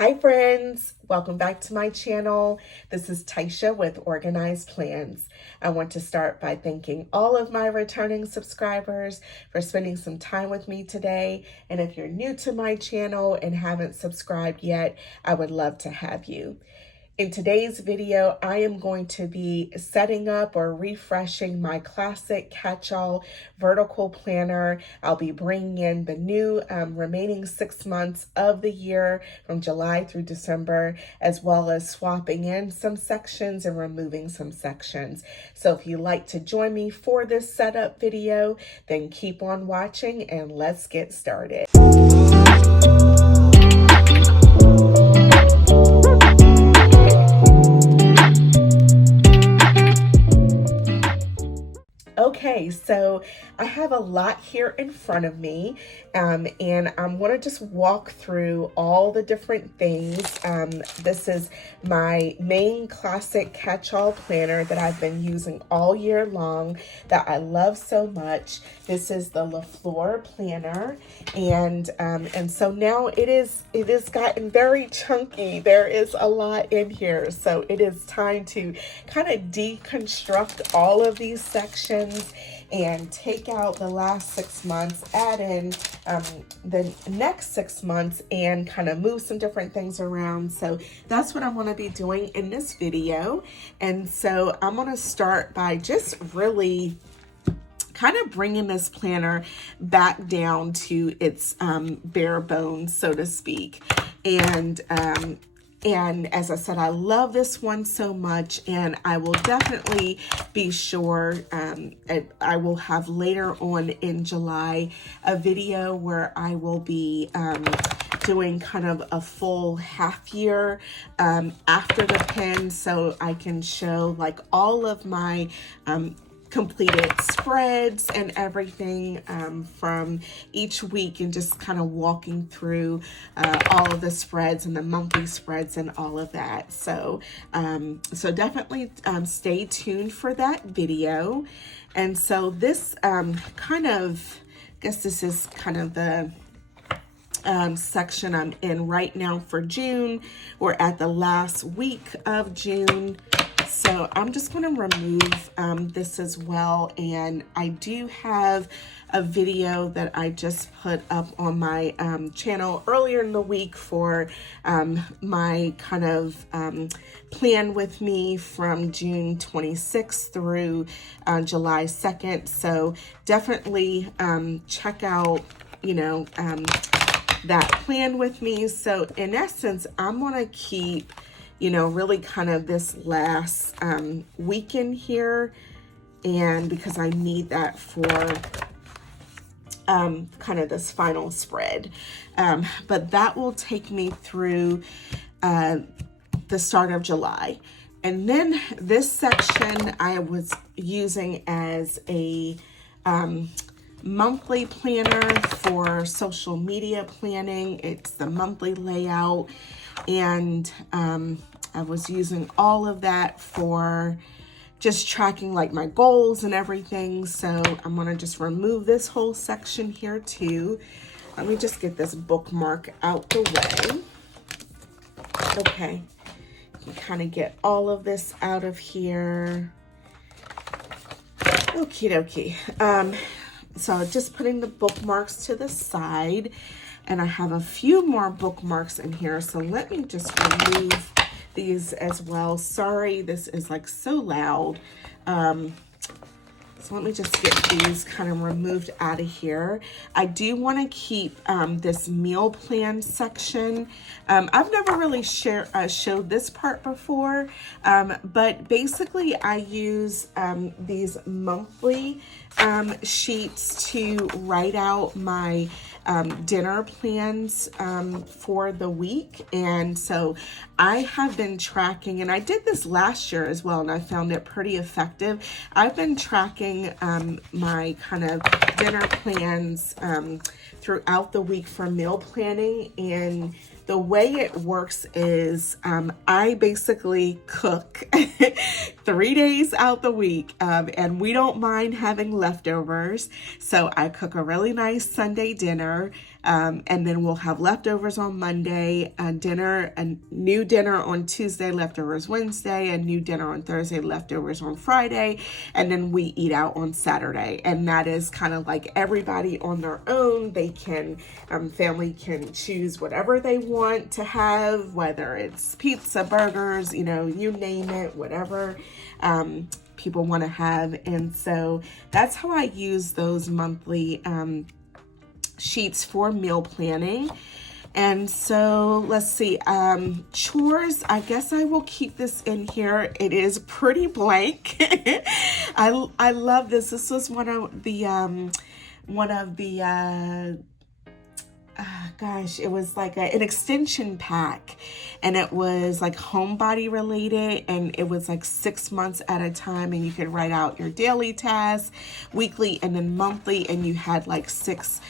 Hi friends, welcome back to my channel. This is Taisha with Organized Plans. I want to start by thanking all of my returning subscribers for spending some time with me today. And if you're new to my channel and haven't subscribed yet, I would love to have you. In today's video, I am going to be setting up or refreshing my classic Catchall vertical planner. I'll be bringing in the new remaining 6 months of the year from July through December, as well as swapping in some sections and removing some sections. So if you'd like to join me for this setup video, then keep on watching and let's get started. Okay, so I have a lot here in front of me, and I'm going to just walk through all the different things. This is my main classic Catchall planner that I've been using all year long that I love so much. This is the LaFleur planner, and so now it is gotten very chunky. There is a lot in here, so it is time to kind of deconstruct all of these sections and take out the last 6 months, add in the next 6 months, and kind of move some different things around. So that's what I'm going to be doing in this video. And so I'm going to start by just really kind of bringing this planner back down to its bare bones, so to speak. And as I said, I love this one so much, and I will definitely be sure I will have later on in July a video where I will be doing kind of a full half year after the pen, so I can show like all of my completed spreads and everything from each week, and just kind of walking through all of the spreads and the monthly spreads and all of that. So so definitely stay tuned for that video. And so this kind of, I guess this is kind of the section I'm in right now for June. We're at the last week of June. So I'm just going to remove this as well, and I do have a video that I just put up on my channel earlier in the week for my kind of plan with me from June 26th through July 2nd. So definitely check out, that plan with me. So in essence, I'm going to keep really kind of this last weekend here, and because I need that for kind of this final spread. But that will take me through the start of July. And then this section I was using as a monthly planner for social media planning. It's the monthly layout, and I was using all of that for just tracking like my goals and everything. So I'm gonna just remove this whole section here too. Let me just get this bookmark out the way. Okay, you kind of get all of this out of here. Okie dokie. So just putting the bookmarks to the side, and I have a few more bookmarks in here. So let me just remove these as well. Sorry, this is like so loud. So let me just get these kind of removed out of here. I do want to keep this meal plan section. I've never really showed this part before, but basically I use these monthly sheets to write out my dinner plans for the week. And so I have been tracking, and I did this last year as well, and I found it pretty effective. I've been tracking my kind of dinner plans throughout the week for meal planning, and the way it works is I basically cook 3 days out the week, and we don't mind having leftovers. So I cook a really nice Sunday dinner. And then we'll have leftovers on Monday, a new dinner on Tuesday, leftovers Wednesday, a new dinner on Thursday, leftovers on Friday, and then we eat out on Saturday. And that is kind of like everybody on their own. They can, family can choose whatever they want to have, whether it's pizza, burgers, you know, you name it, whatever people want to have. And so that's how I use those monthly sheets for meal planning. And so let's see, chores, I guess I will keep this in here. It is pretty blank. I love this. This was one of the gosh, it was like an extension pack, and it was like homebody related, and it was like 6 months at a time, and you could write out your daily tasks, weekly, and then monthly, and you had like 6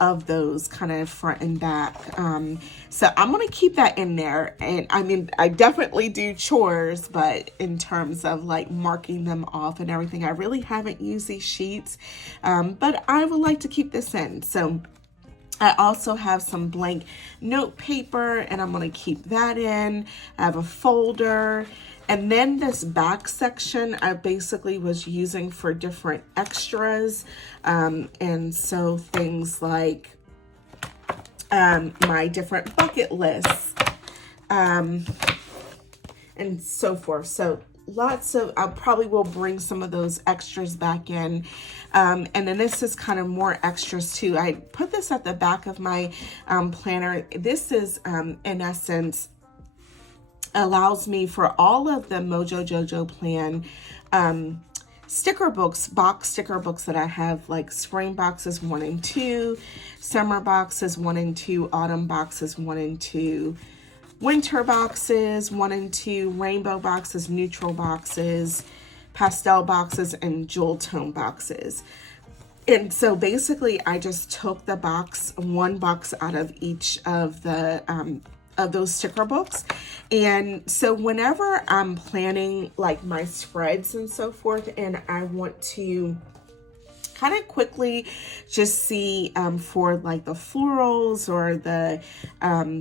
of those kind of front and back. So I'm going to keep that in there. And I mean, I definitely do chores, but in terms of like marking them off and everything, I really haven't used these sheets, but I would like to keep this in. So I also have some blank note paper, and I'm going to keep that in. I have a folder, and then this back section I basically was using for different extras, and so things like my different bucket lists, and so forth. So lots of, I probably will bring some of those extras back in. And then this is kind of more extras too. I put this at the back of my planner. This is, in essence, allows me for all of the Mojo Jojo Plan sticker books, box sticker books that I have, like spring boxes 1 and 2, summer boxes 1 and 2, autumn boxes 1 and 2, winter boxes 1 and 2, rainbow boxes, neutral boxes, pastel boxes, and jewel tone boxes. And so basically I just took the box, one box out of each of the of those sticker books. And so whenever I'm planning like my spreads and so forth, and I want to kind of quickly just see for like the florals or the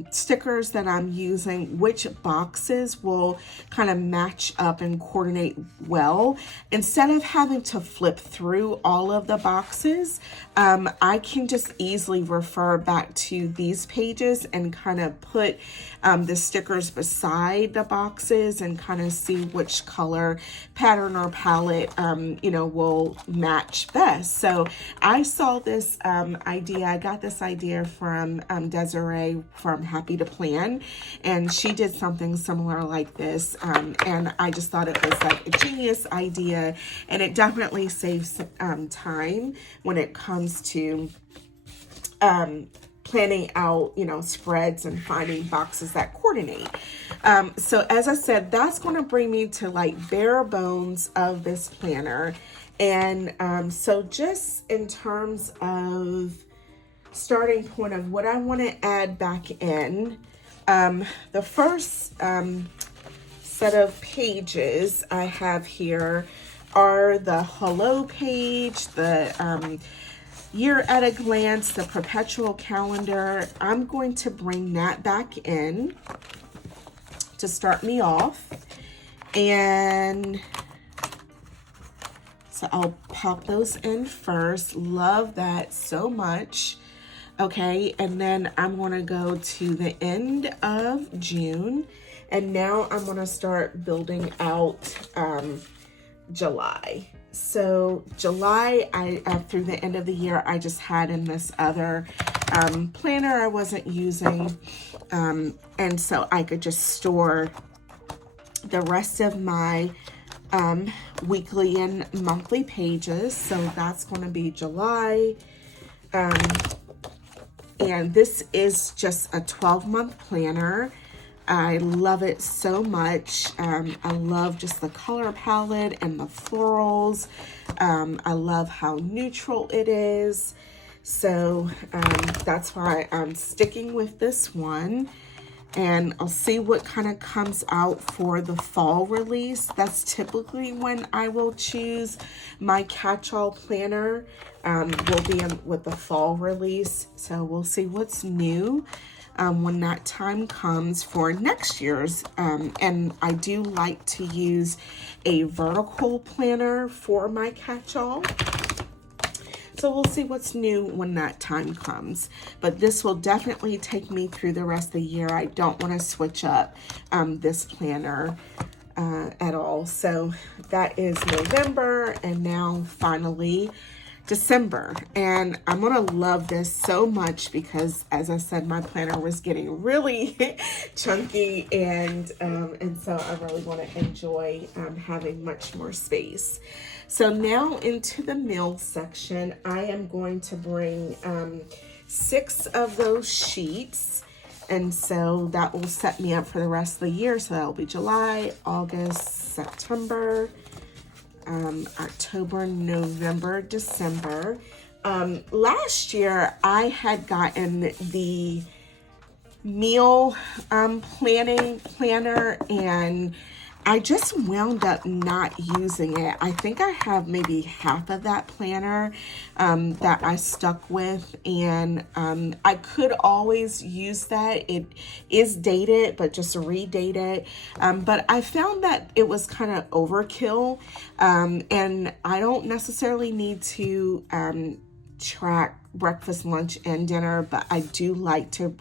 stickers that I'm using, which boxes will kind of match up and coordinate well. Instead of having to flip through all of the boxes, I can just easily refer back to these pages and kind of put the stickers beside the boxes and kind of see which color pattern or palette you know, will match best. So I saw this idea, I got this idea from Desiree from Happy to Plan, and she did something similar like this, and I just thought it was like a genius idea, and it definitely saves time when it comes to planning out, you know, spreads and finding boxes that coordinate. So as I said, that's going to bring me to like bare bones of this planner. And so just in terms of starting point of what I want to add back in, the first set of pages I have here are the hello page, the year at a glance, the perpetual calendar. I'm going to bring that back in to start me off. And so I'll pop those in first. Love that so much. Okay, and then I'm going to go to the end of June. And now I'm going to start building out July. So July, I through the end of the year, I just had in this other planner I wasn't using. And so I could just store the rest of my weekly and monthly pages. So that's going to be July. And this is just a 12-month planner. I love it so much. I love just the color palette and the florals. I love how neutral it is. So that's why I'm sticking with this one. and I'll see what kind of comes out for the fall release. That's typically when I will choose my catch-all planner. Will be with the fall release, so we'll see what's new when that time comes for next year's. And I do like to use a vertical planner for my catch-all. So we'll see what's new when that time comes. But this will definitely take me through the rest of the year. I don't want to switch up this planner at all. So that is November, and now finally December. And I'm going to love this so much because, as I said, my planner was getting really chunky, and so I really want to enjoy having much more space. So now into the meal section, I am going to bring 6 of those sheets. And so that will set me up for the rest of the year. So that will be July, August, September, October, November, December. Last year, I had gotten the meal planning planner, and I just wound up not using it. I think I have maybe half of that planner that I stuck with, and I could always use that. It is dated, but just redate it. But I found that it was kind of overkill, and I don't necessarily need to track breakfast, lunch, and dinner, but I do like to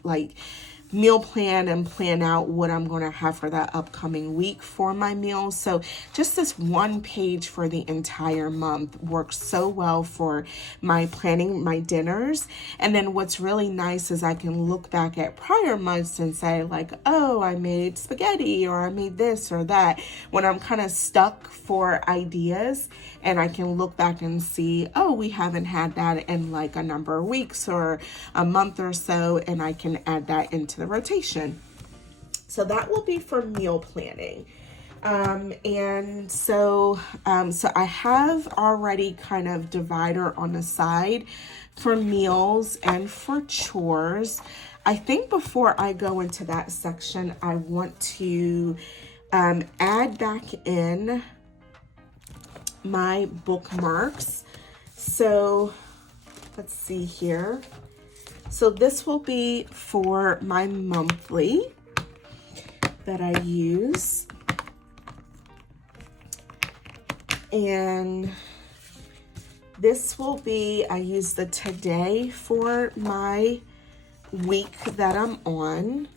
meal plan and plan out what I'm going to have for that upcoming week for my meals. So just this one page for the entire month works so well for my planning my dinners. And then what's really nice is I can look back at prior months and say like, oh, I made spaghetti, or I made this or that, when I'm kind of stuck for ideas, and I can look back and see, oh, we haven't had that in like a number of weeks or a month or so, and I can add that into the rotation. So that will be for meal planning. And so I have already kind of divider on the side for meals and for chores. I think before I go into that section, I want to add back in my bookmarks. So let's see here. So this will be for my monthly that I use. And this will be, I use the today for my week that I'm on.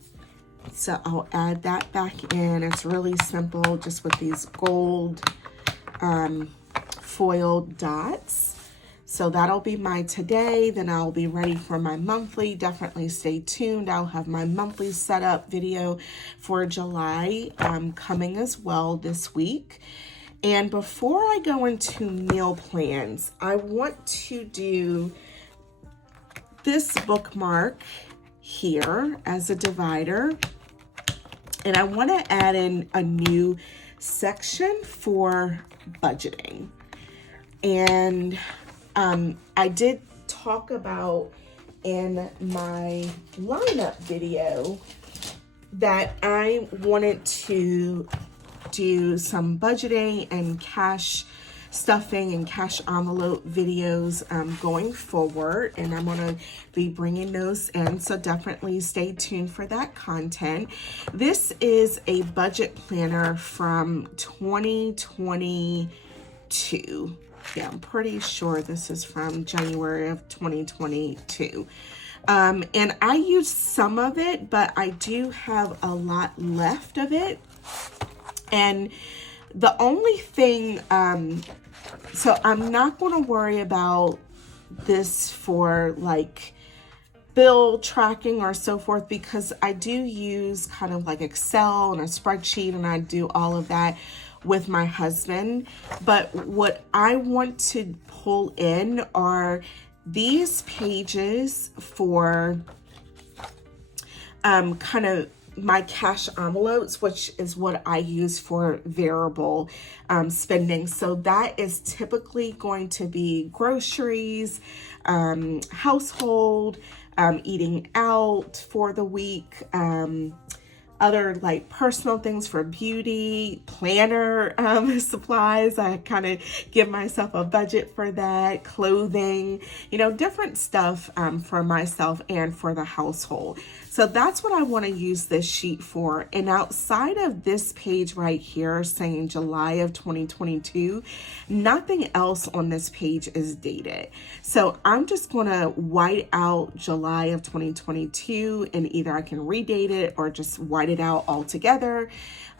So I'll add that back in. It's really simple, just with these gold foiled dots. So that'll be my today. Then I'll be ready for my monthly. Definitely stay tuned. I'll have my monthly setup video for July coming as well this week. And before I go into meal plans, I want to do this bookmark here as a divider. And I want to add in a new section for budgeting. And I did talk about in my lineup video that I wanted to do some budgeting and cash stuffing and cash envelope videos going forward, and I'm going to be bringing those in, so definitely stay tuned for that content. This is a budget planner from 2022. Yeah, I'm pretty sure this is from January of 2022. And I used some of it, but I do have a lot left of it. And the only thing, so I'm not going to worry about this for like bill tracking or so forth, because I do use kind of like Excel and a spreadsheet, and I do all of that with my husband. But what I want to pull in are these pages for kind of my cash envelopes, which is what I use for variable spending. So that is typically going to be groceries, household, eating out for the week, other like personal things for beauty, planner supplies. I kind of give myself a budget for that, clothing, you know, different stuff for myself and for the household. So that's what I want to use this sheet for. And outside of this page right here saying July of 2022, nothing else on this page is dated. So I'm just going to white out July of 2022, and either I can redate it or just white it out altogether.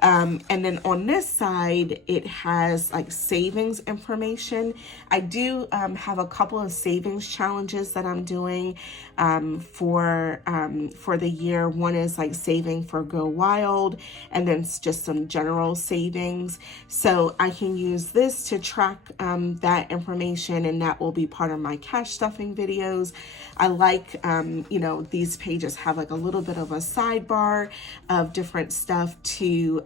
And then on this side, it has like savings information. I do have a couple of savings challenges that I'm doing for the year. One is like saving for Go Wild, and then just some general savings. So I can use this to track that information, and that will be part of my cash stuffing videos. I like, you know, these pages have like a little bit of a sidebar of different stuff to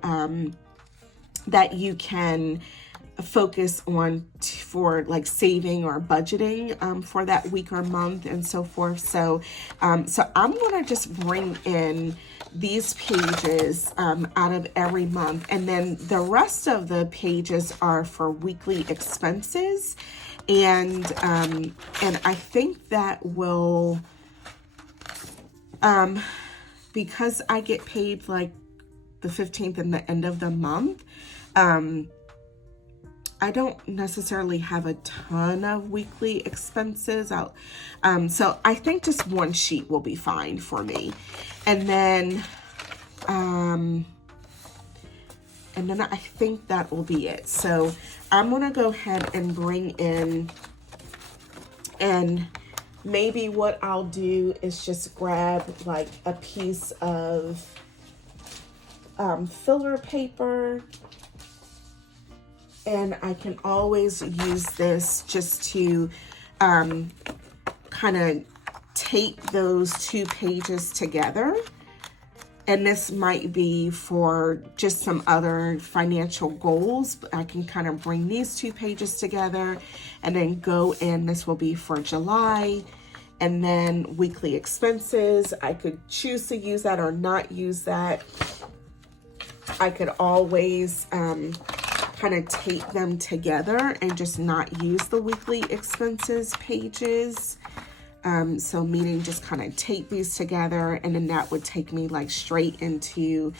that you can focus on for like saving or budgeting for that week or month and so forth. So so I'm going to just bring in these pages out of every month, and then the rest of the pages are for weekly expenses. And I think that will, because I get paid like the 15th and the end of the month, I don't necessarily have a ton of weekly expenses out. So I think just one sheet will be fine for me. And then I think that will be it. So I'm going to go ahead and bring in, and maybe what I'll do is just grab like a piece of filler paper, and I can always use this just to kind of tape those two pages together. And this might be for just some other financial goals, but I can kind of bring these two pages together and then go in. This will be for July. And then weekly expenses, I could choose to use that or not use that. I could always kind of tape them together and just not use the weekly expenses pages. So meaning just kind of tape these together, and then that would take me like straight into,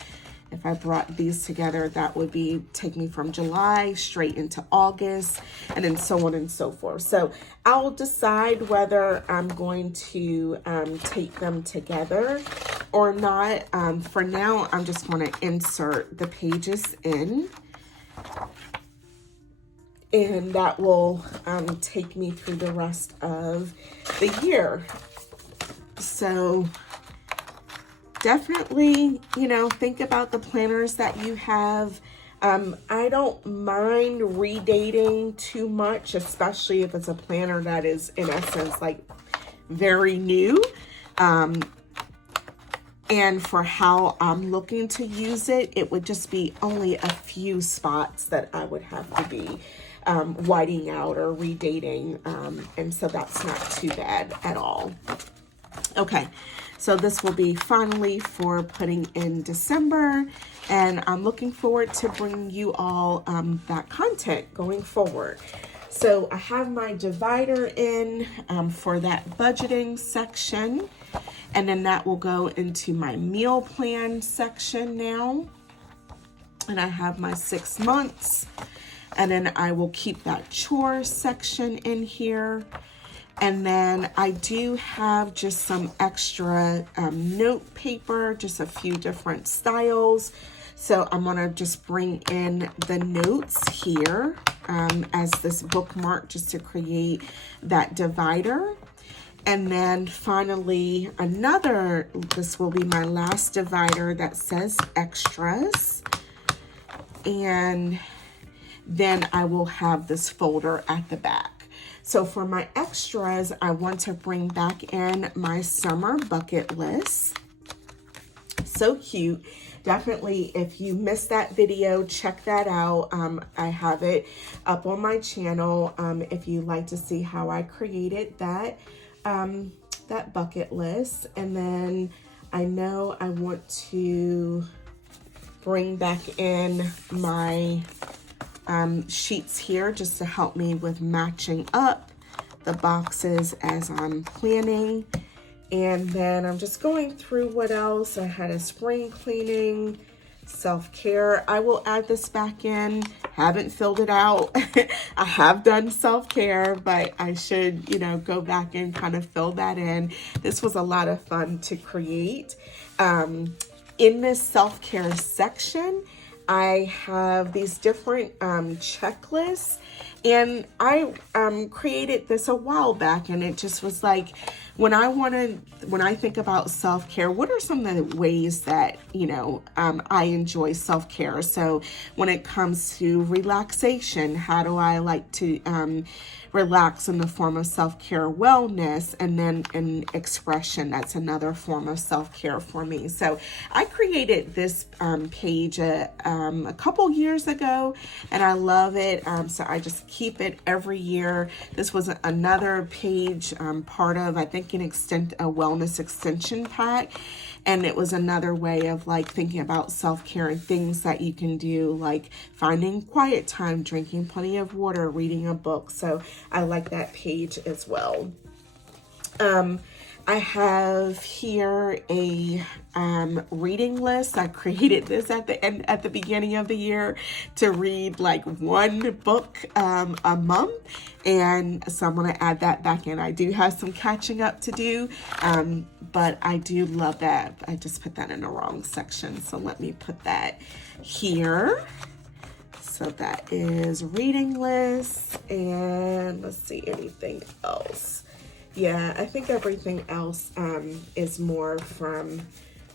if I brought these together, that would be take me from July straight into August, and then so on and so forth. So I'll decide whether I'm going to tape them together or not. For now, I'm just going to insert the pages in, and that will take me through the rest of the year. So definitely, you know, think about the planners that you have. I don't mind redating too much, especially if it's a planner that is in essence like very new. And for how I'm looking to use it, it would just be only a few spots that I would have to be whiting out or redating. And so that's not too bad at all. Okay, so this will be finally for putting in December, and I'm looking forward to bringing you all that content going forward. So I have my divider in for that budgeting section, and then that will go into my meal plan section now. And I have my 6 months, and then I will keep that chores section in here. And then I do have just some extra note paper, just a few different styles. So I'm gonna just bring in the notes here as this bookmark just to create that divider. And then finally this will be my last divider that says extras. And then I will have this folder at the back. So for my extras, I want to bring back in my summer bucket list. So cute. Definitely, if you missed that video, check that out. I have it up on my channel if you'd like to see how I created that, that bucket list. And then I know I want to bring back in my sheets here just to help me with matching up the boxes as I'm planning. And then I'm just going through what else. I had a spring cleaning, self-care. I will add this back in. Haven't filled it out. I have done self-care, but I should, go back and kind of fill that in. This was a lot of fun to create. In this self-care section, I have these different checklists, and I created this a while back, and it just was like, when I think about self-care, what are some of the ways that, I enjoy self-care? So when it comes to relaxation, how do I like to relax in the form of self-care? Wellness, and then in expression, that's another form of self-care for me. So I created this page a couple years ago, and I love it. So I just keep it every year. This was another page part of, I think, a wellness extension pack. And it was another way of thinking about self-care and things that you can do, like finding quiet time, drinking plenty of water, reading a book. So I like that page as well. I have here a reading list. I created this at the beginning of the year to read one book a month, and so I'm going to add that back in. I do have some catching up to do, but I do love that. I just put that in the wrong section, so let me put that here. So that is reading list, and let's see, anything else. Yeah, I think everything else is more from,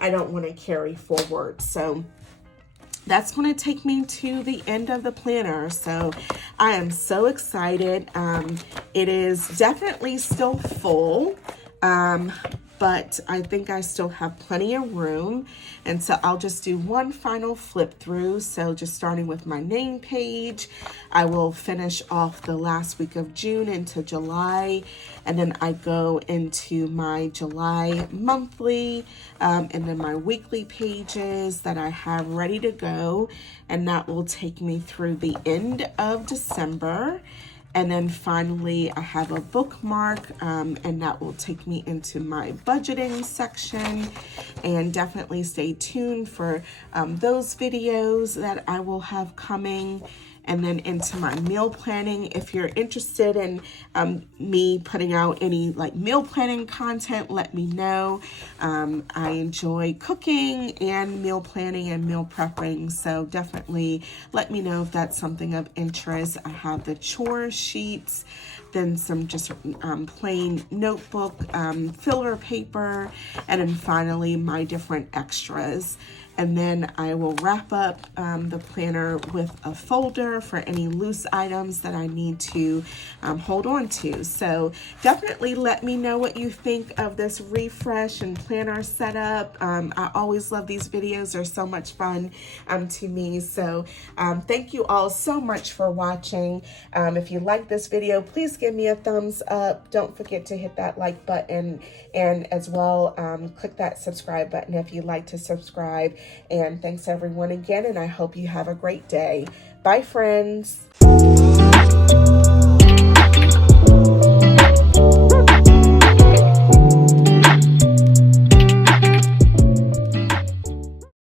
I don't want to carry forward. So that's going to take me to the end of the planner. So I am so excited. It is definitely still full, but I think I still have plenty of room. And so I'll just do one final flip through. So just starting with my name page, I will finish off the last week of June into July. And then I go into my July monthly, and then my weekly pages that I have ready to go. And that will take me through the end of December. And then finally, I have a bookmark, and that will take me into my budgeting section. And definitely stay tuned for those videos that I will have coming. And then into my meal planning. If you're interested in me putting out any meal planning content, let me know. I enjoy cooking and meal planning and meal prepping, so definitely let me know if that's something of interest. I have the chore sheets, then some just plain notebook filler paper, and then finally my different extras. And then I will wrap up the planner with a folder for any loose items that I need to hold on to. So definitely let me know what you think of this refresh and planner setup. I always love these videos. They're so much fun to me. So thank you all so much for watching. If you like this video, please give me a thumbs up. Don't forget to hit that like button, and as well click that subscribe button if you'd like to subscribe. And thanks everyone again, and I hope you have a great day. Bye, friends.